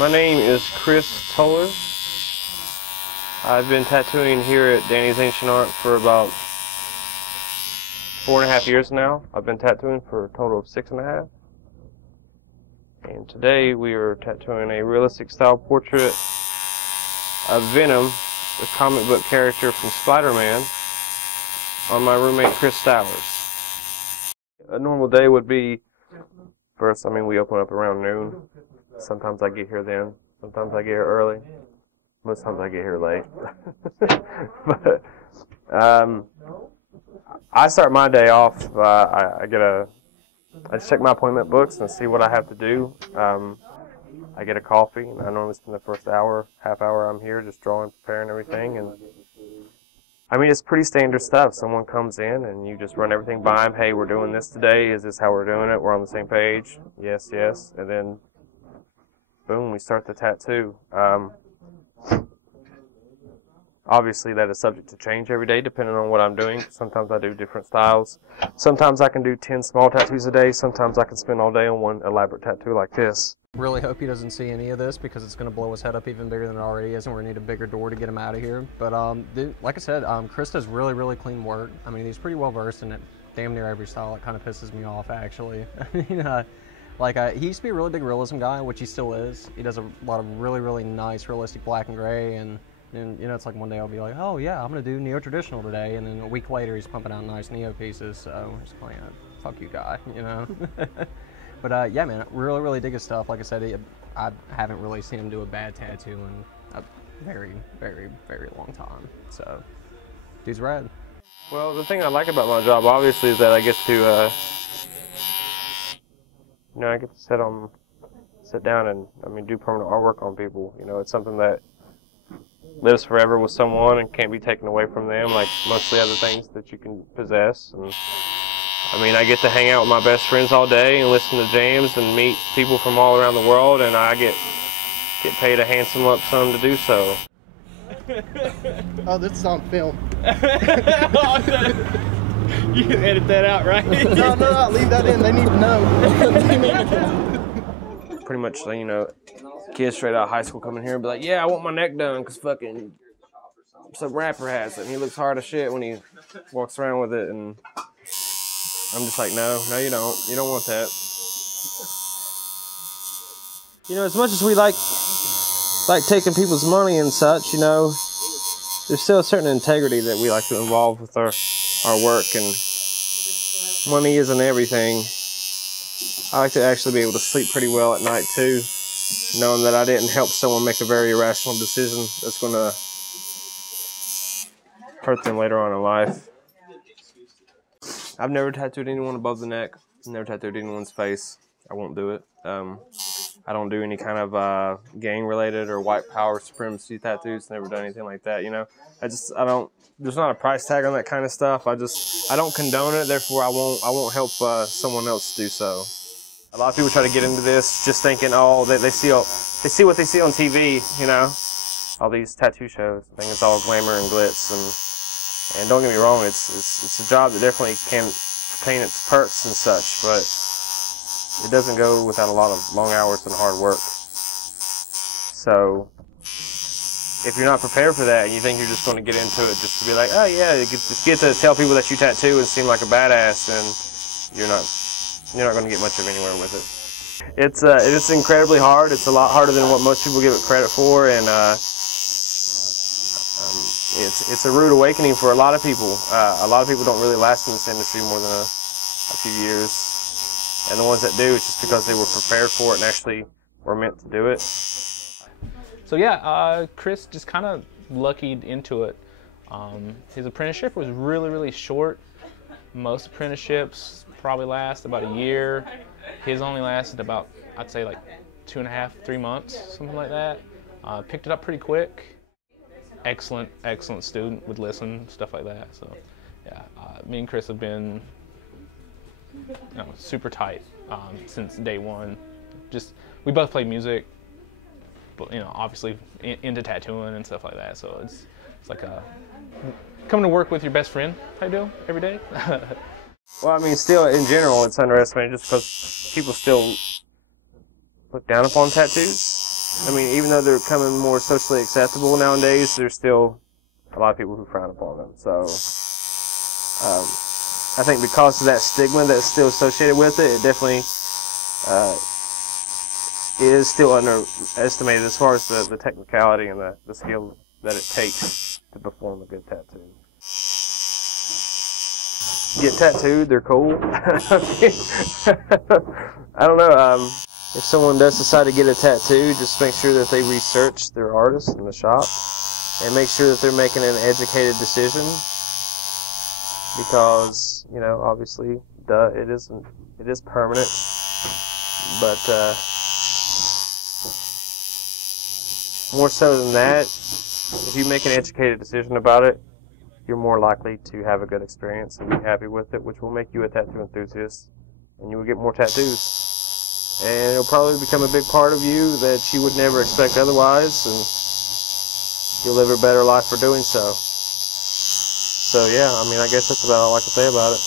My name is Chris Toler. I've been tattooing here at Danny's Ancient Art for about 4.5 years now. I've been tattooing for a total of 6.5. And today we are tattooing a realistic style portrait of Venom, the comic book character from Spider-Man, on my roommate Chris Stowers. A normal day would be, first, we open up around noon. Sometimes I get here then. Sometimes I get here early. Most times I get here late. But I start my day off. I just check my appointment books and see what I have to do. I get a coffee, and I normally spend the first half hour I'm here just drawing, preparing everything. And it's pretty standard stuff. Someone comes in and you just run everything by them. Hey, we're doing this today. Is this how we're doing it? We're on the same page. Yes, yes. And then boom, we start the tattoo. Obviously, that is subject to change every day depending on what I'm doing. Sometimes I do different styles. Sometimes I can do 10 small tattoos a day. Sometimes I can spend all day on one elaborate tattoo like this. Really hope he doesn't see any of this because it's going to blow his head up even bigger than it already is, and we're going to need a bigger door to get him out of here. But dude, like I said, Chris does really, really clean work. He's pretty well versed in it. Damn near every style. It kind of pisses me off, actually. He used to be a really big realism guy, which he still is. He does a lot of really, really nice, realistic black and gray, and it's like one day I'll be like, oh yeah, I'm gonna do neo-traditional today, and then a week later he's pumping out nice neo pieces. So I'm just like, fuck you, guy, But yeah, man, really, really dig his stuff. Like I said, I haven't really seen him do a bad tattoo in a very, very, very long time. So, dude's rad. Well, the thing I like about my job, obviously, is that I get to, I get to sit down and do permanent artwork on people. It's something that lives forever with someone and can't be taken away from them, like most of the other things that you can possess. And I get to hang out with my best friends all day and listen to jams and meet people from all around the world, and I get paid a handsome lump sum to do so. Oh, this is on film. You can edit that out, right? No, leave that in. They need to know. Pretty much, kids straight out of high school come in here and be like, yeah, I want my neck done because fucking some rapper has it. And he looks hard as shit when he walks around with it. And I'm just like, no, you don't. You don't want that. As much as we like taking people's money and such, there's still a certain integrity that we like to involve with our work, and money isn't everything. I like to actually be able to sleep pretty well at night too, knowing that I didn't help someone make a very irrational decision that's going to hurt them later on in life. I've never tattooed anyone above the neck. Never tattooed anyone's face. I won't do it. I don't do any kind of gang-related or white power supremacy tattoos. Never done anything like that. I don't. There's not a price tag on that kind of stuff. I don't condone it. Therefore, I won't help someone else do so. A lot of people try to get into this just thinking, oh, they see what they see on TV. All these tattoo shows. I think it's all glamour and glitz. And don't get me wrong, it's a job that definitely can contain its perks and such, but it doesn't go without a lot of long hours and hard work. So if you're not prepared for that and you think you're just going to get into it just to be like, oh yeah, just get to tell people that you tattoo and seem like a badass, then you're not going to get much of anywhere with it. It's incredibly hard. It's a lot harder than what most people give it credit for, and it's a rude awakening for a lot of people. A lot of people don't really last in this industry more than a few years. And the ones that do, it's just because they were prepared for it and actually were meant to do it. So yeah, Chris just kind of luckied into it. His apprenticeship was really, really short. Most apprenticeships probably last about a year. His only lasted about, I'd say, like 2.5, 3 months, something like that. Picked it up pretty quick. Excellent student, would listen, stuff like that. So yeah, me and Chris have been super tight since day one. We both play music, but obviously into tattooing and stuff like that. So it's like coming to work with your best friend type deal every day. Well, still in general, it's underestimated just because people still look down upon tattoos. I mean, even though they're becoming more socially acceptable nowadays, there's still a lot of people who frown upon them. So, I think because of that stigma that's still associated with it, it definitely is still underestimated as far as the technicality and the skill that it takes to perform a good tattoo. Get tattooed, they're cool. I don't know. If someone does decide to get a tattoo, just make sure that they research their artist in the shop and make sure that they're making an educated decision, because, you know, obviously, it is permanent, but more so than that, if you make an educated decision about it, you're more likely to have a good experience and be happy with it, which will make you a tattoo enthusiast, and you will get more tattoos. And it'll probably become a big part of you that you would never expect otherwise, and you'll live a better life for doing so. So yeah, I mean, I guess that's about all I can say about it.